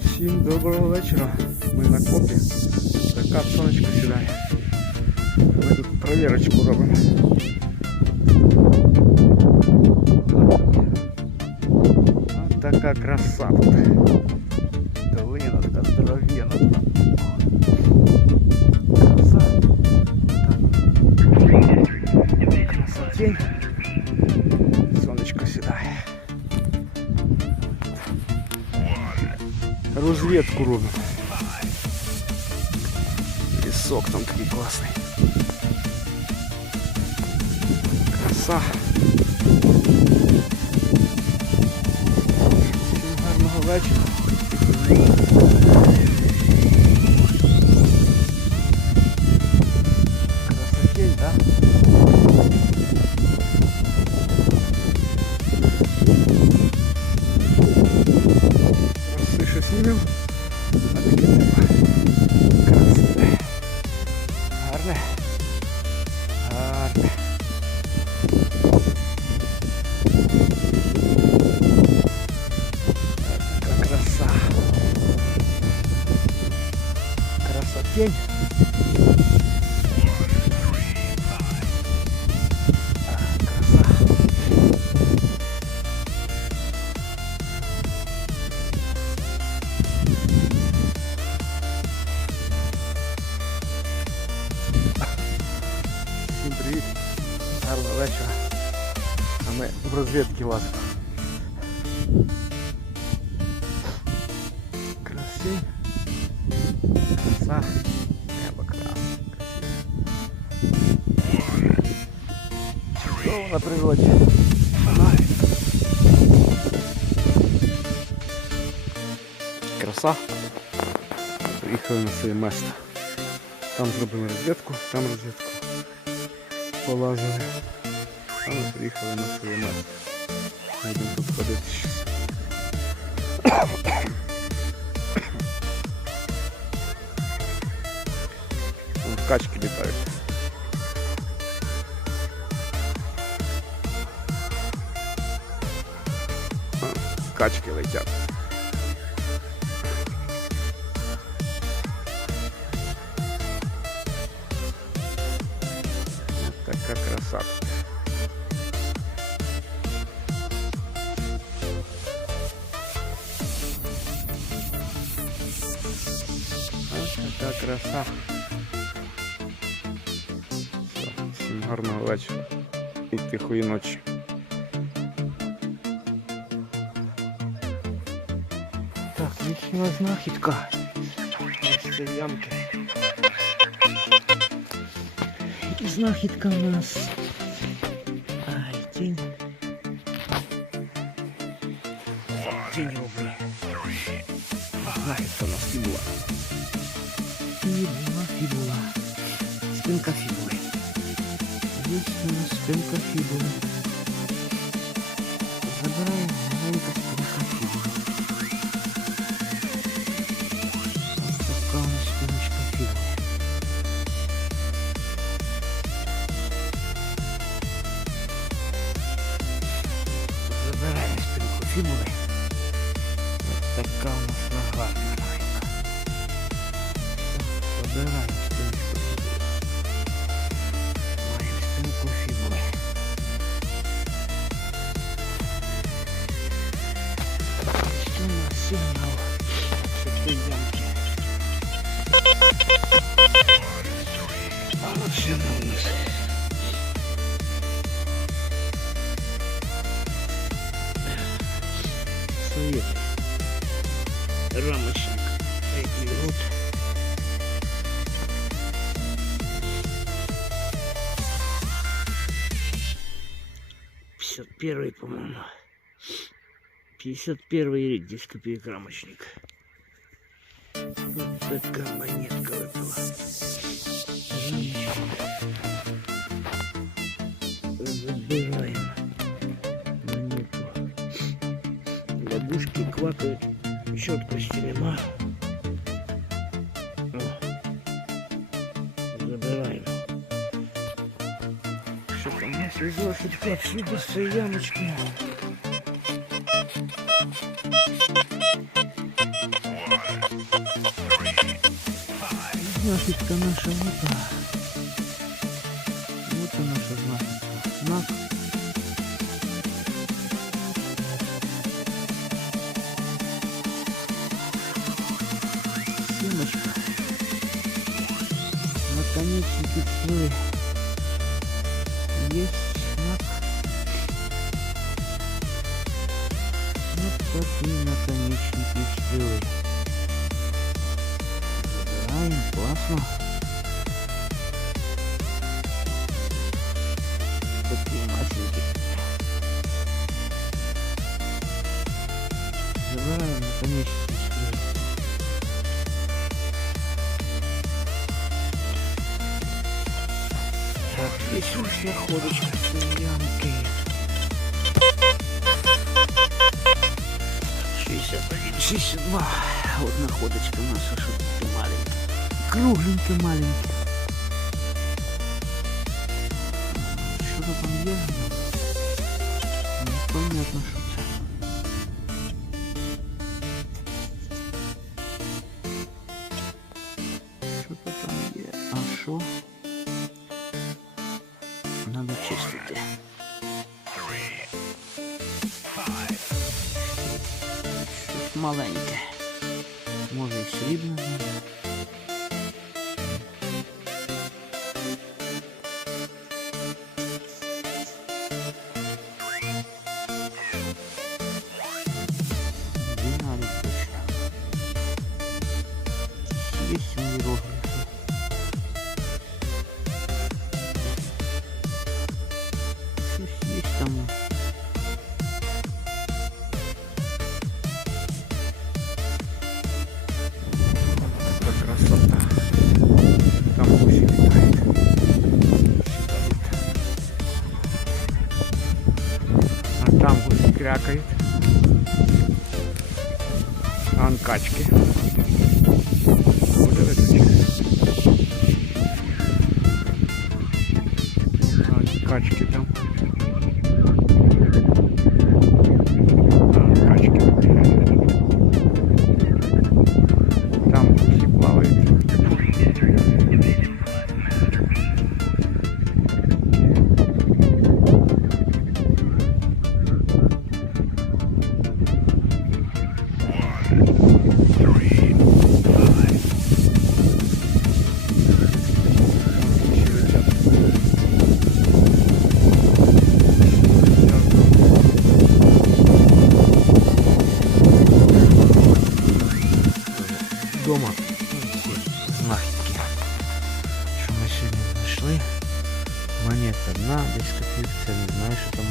Всім доброго вечора. Ми на копі. Така сонечко сідає. Ми тут провірочку робимо. Ось така краса тут. Долина така здоровенна. Розвідку робимо. Лісок там такий класний. Краса. Всім гарного вечора. ми в розвідці вас. Красиві. Краса. Небо красне. Красиво. Чудово на природі. Ага. Краса. Приїхали на своє місто. Там зробили розвідку, там розвідку. Полазили. А ми приїхали на своє місто. Найдемо тут ходити щось. Вон качки літають. А, Качки летять. Краса. Все, всім гарного вечора і тихої ночі. Так, вічна знахідка. Ось це ямки. Знахідка у нас. Ось у нас спинка фібули. Забираємо маленька спинка фібули. Ось така у нас спиночка фібули. Забираємо спинку фібули. Ось така у нас нога маленька. Забираємо Сигнал? А от сигнал у нас. Совет. Рамочник. Третий год. Пятьдесят первый, по-моему. Пятьдесят первый рик, 10 копеек рамочник. Вот такая монетка выпала. Забираем монету. Лягушки квакают, щеткости нема. О. Забираем. Что там у нас из лошадька отсюда с ямочки? Знахідка наша вода. Вот і наша знахідка. Знак. Семочка. Наконечники пчелы. Есть знак. Вот такие наконечники пчелы. Забираем, классно. Такие масенькие. Забираем пчелы. Так, здесь находочка ямки. 61, 62. Вот находочка наша, что тут маленькая. Кругленькая маленькая. Что-то там є? Непонятно, що це. Що-то там є. А що? Надо чистити. Щось маленьке. Може і срібне. Крякають. Ан качки.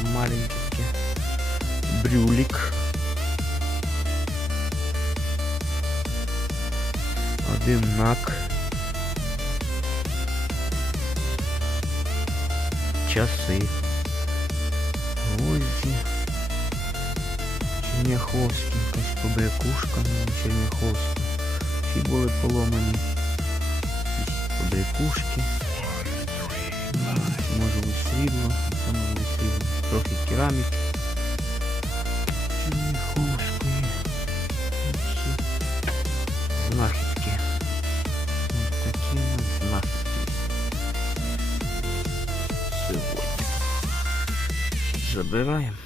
знаю, що там маленьке таке. Брюлік. Один нак. Часи. Гвозді. Черняховський, якась побрякушка, ну, Черняховський. Всі були поломані. Якісь побрякушки. Може бути срібло, це може бути срібло. Трохи кераміки. Черняховської. Всі знахідки. Ось такі у нас знахідки. Сьогодні. Забираємо.